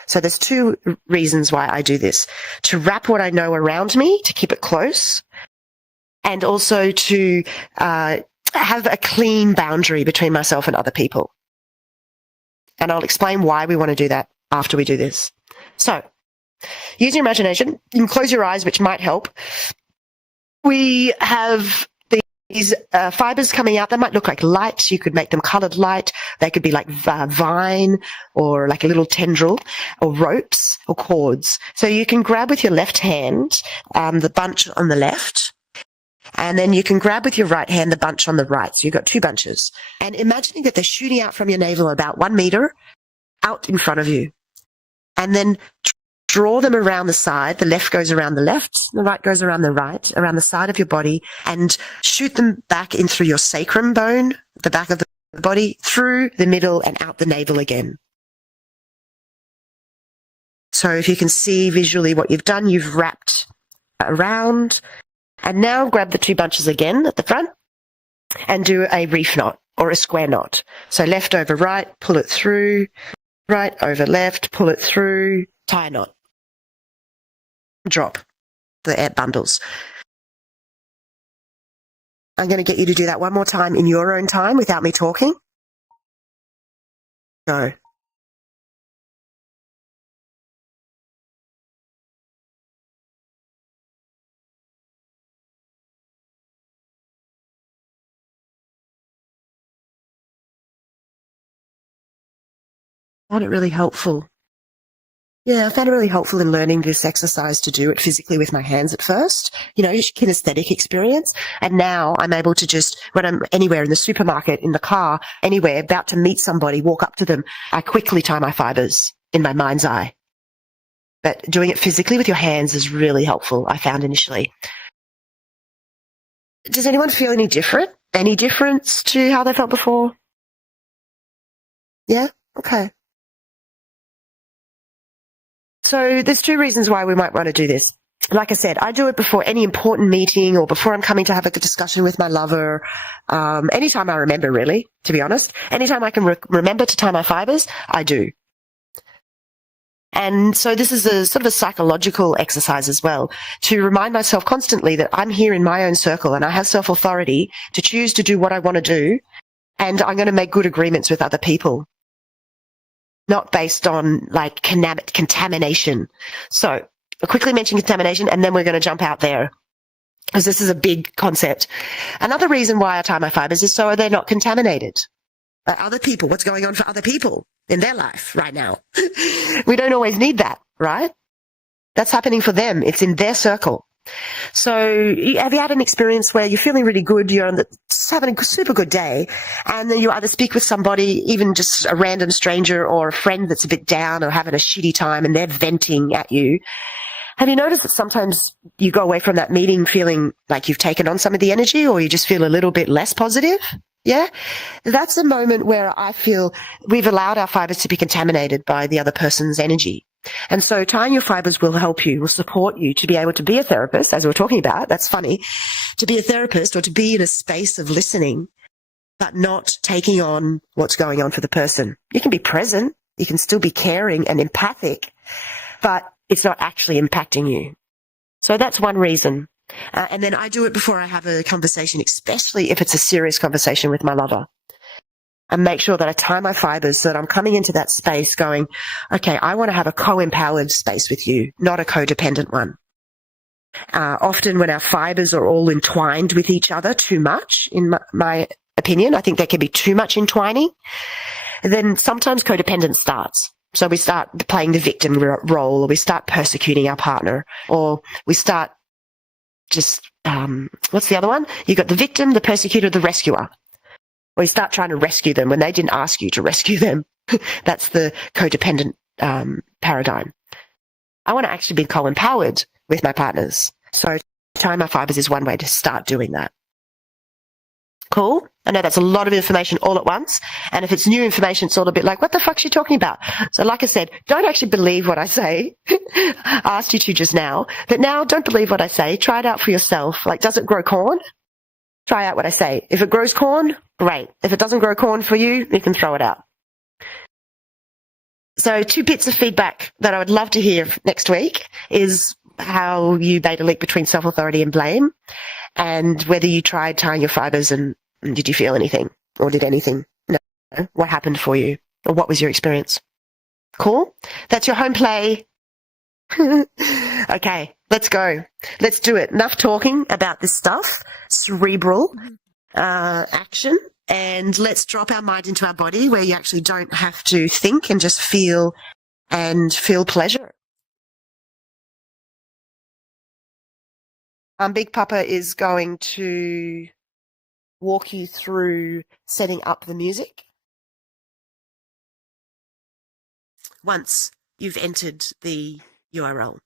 So there's 2 reasons why I do this. To wrap what I know around me, to keep it close, and also to have a clean boundary between myself and other people. And I'll explain why we want to do that after we do this. So, use your imagination. You can close your eyes, which might help. We have these fibers coming out. They might look like light. You could make them colored light. They could be like vine or like a little tendril or ropes or cords. So you can grab with your left hand the bunch on the left, and then you can grab with your right hand the bunch on the right. So you've got 2 bunches. And imagining that they're shooting out from your navel about 1 meter out in front of you. And then draw them around the side. The left goes around the left, the right goes around the right, around the side of your body, and shoot them back in through your sacrum bone, the back of the body, through the middle and out the navel again. So if you can see visually what you've done, you've wrapped around. And now grab the 2 bunches again at the front and do a reef knot or a square knot. So left over right, pull it through, right over left, pull it through, tie a knot. Drop the air bundles. I'm going to get you to do that one more time in your own time without me talking. Go. found it really helpful. Yeah, I found it really helpful in learning this exercise to do it physically with my hands at first, kinesthetic experience. And now I'm able to just, when I'm anywhere in the supermarket, in the car, anywhere, about to meet somebody, walk up to them, I quickly tie my fibers in my mind's eye. But doing it physically with your hands is really helpful, I found initially. Does anyone feel any different? Any difference to how they felt before? Yeah? Okay. So there's two reasons why we might want to do this. Like I said, I do it before any important meeting or before I'm coming to have a discussion with my lover. Anytime I remember, really, to be honest. Anytime I can remember to tie my fibers, I do. And so this is a sort of a psychological exercise as well, to remind myself constantly that I'm here in my own circle and I have self-authority to choose to do what I want to do, and I'm going to make good agreements with other people, not based on like contamination. So I'll quickly mention contamination and then we're going to jump out there, because this is a big concept. Another reason why I tie my fibers is so they're not contaminated by other people. What's going on for other people in their life right now? We don't always need that, right? That's happening for them. It's in their circle. So have you had an experience where you're feeling really good, you're just having a super good day, and then you either speak with somebody, even just a random stranger or a friend that's a bit down or having a shitty time, and they're venting at you? Have you noticed that sometimes you go away from that meeting feeling like you've taken on some of the energy, or you just feel a little bit less positive? Yeah? That's a moment where I feel we've allowed our fibers to be contaminated by the other person's energy. And so tying your fibers will help you, will support you to be able to be a therapist, as we were talking about. That's funny. To be a therapist or to be in a space of listening, but not taking on what's going on for the person. You can be present. You can still be caring and empathic, but it's not actually impacting you. So that's one reason. And then I do it before I have a conversation, especially if it's a serious conversation with my lover. And make sure that I tie my fibers so that I'm coming into that space going, okay, I want to have a co-empowered space with you, not a codependent one. Often when our fibers are all entwined with each other too much, in my opinion, I think there can be too much entwining, then sometimes codependence starts. So we start playing the victim role, or we start persecuting our partner, or we start just, what's the other one? You've got the victim, the persecutor, the rescuer. Or you start trying to rescue them when they didn't ask you to rescue them. That's the codependent paradigm. I want to actually be co-empowered with my partners. So tying my fibers is one way to start doing that. Cool? I know that's a lot of information all at once. And if it's new information, it's all a bit like, what the fuck's she talking about? So like I said, don't actually believe what I say. I asked you to just now. But now don't believe what I say. Try it out for yourself. Like, does it grow corn? Try out what I say. If it grows corn, great. If it doesn't grow corn for you, you can throw it out. So 2 bits of feedback that I would love to hear next week is how you made a link between self-authority and blame, and whether you tried tying your fibers and did you feel anything, or did anything? No. What happened for you, or what was your experience? Cool? That's your home play. Okay, let's go. Let's do it. Enough talking about this stuff, cerebral action, and let's drop our mind into our body where you actually don't have to think and just feel and feel pleasure. Big Papa is going to walk you through setting up the music once you've entered the URL.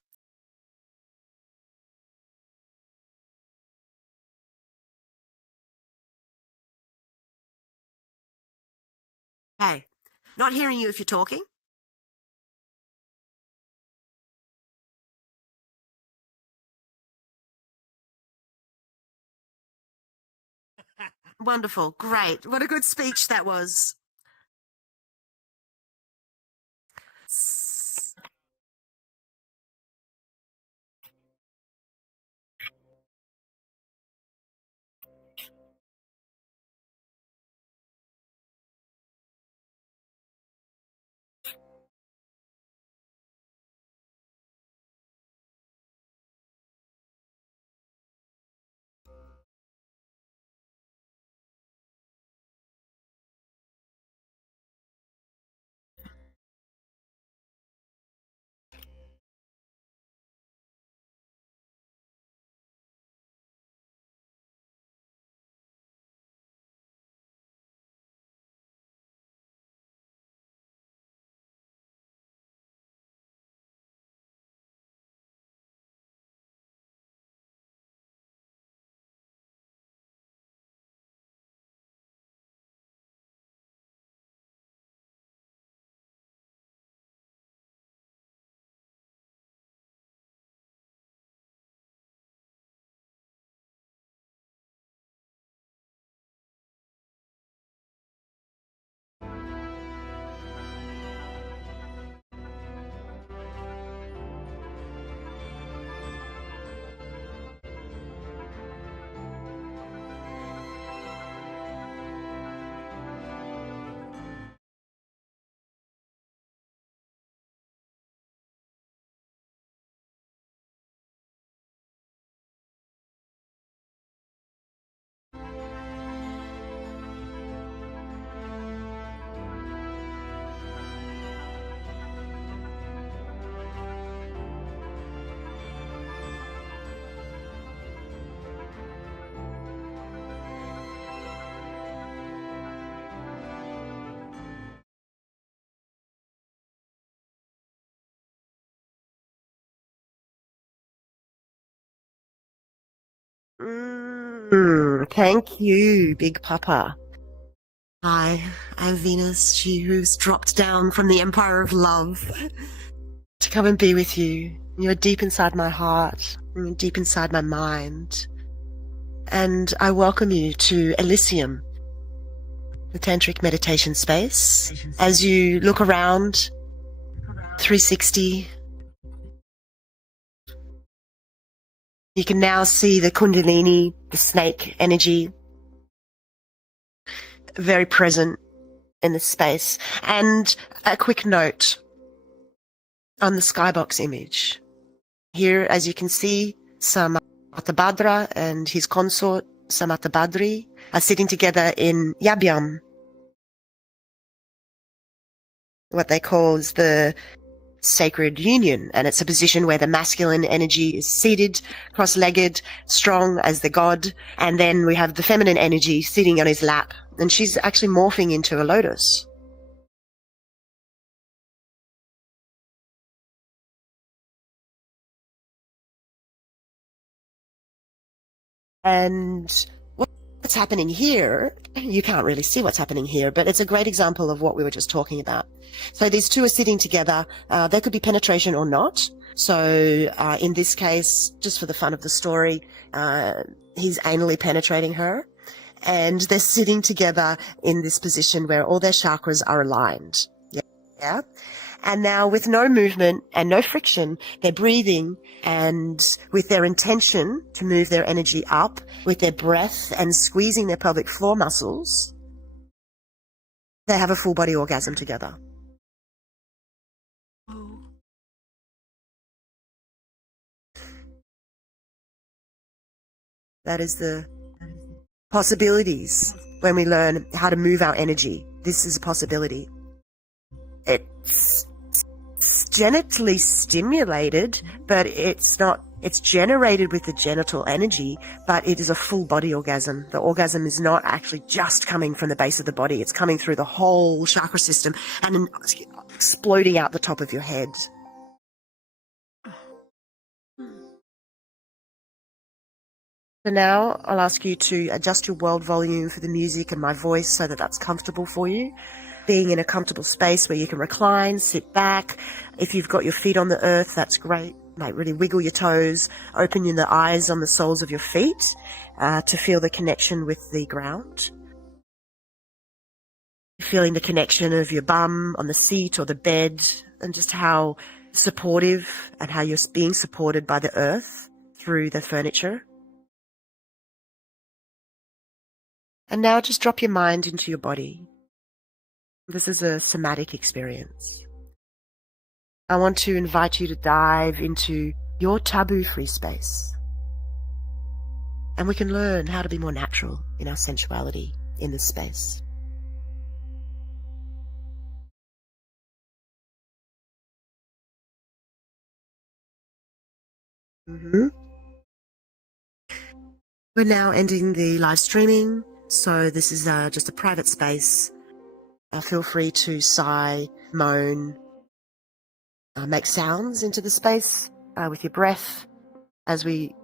Hey, not hearing you if you're talking. Wonderful. Great. What a good speech that was. Thank you, Big Papa. Hi, I'm Venus, she who's dropped down from the Empire of Love to come and be with you. You're deep inside my heart, and deep inside my mind. And I welcome you to Elysium, the Tantric meditation space. As you look around 360, you can now see the Kundalini, the snake energy, very present in the space. And a quick note on the skybox image. Here, as you can see, Samatabhadra and his consort, Samatabhadri, are sitting together in Yabyam. What they call is the sacred union, and it's a position where the masculine energy is seated, cross-legged, strong as the god, and then we have the feminine energy sitting on his lap, and she's actually morphing into a lotus. And what's happening here, you can't really see what's happening here, but it's a great example of what we were just talking about. So these two are sitting together. There could be penetration or not. So in this case, just for the fun of the story, he's anally penetrating her. And they're sitting together in this position where all their chakras are aligned. Yeah. And now with no movement and no friction, they're breathing, and with their intention to move their energy up, with their breath and squeezing their pelvic floor muscles, they have a full body orgasm together. That is the possibilities when we learn how to move our energy. This is a possibility. It's genitally stimulated, but it's not, it's generated with the genital energy, but it is a full body orgasm. The orgasm is not actually just coming from the base of the body. It's coming through the whole chakra system and then exploding out the top of your head. So now I'll ask you to adjust your world volume for the music and my voice so that that's comfortable for you. Being in a comfortable space where you can recline, sit back. If you've got your feet on the earth, that's great. Like really wiggle your toes, open the eyes on the soles of your feet to feel the connection with the ground. Feeling the connection of your bum on the seat or the bed, and just how supportive and how you're being supported by the earth through the furniture. And now just drop your mind into your body. This is a somatic experience. I want to invite you to dive into your taboo-free space. And we can learn how to be more natural in our sensuality in this space. We're now ending the live streaming, so this is just a private space. Feel free to sigh, moan, make sounds into the space with your breath as we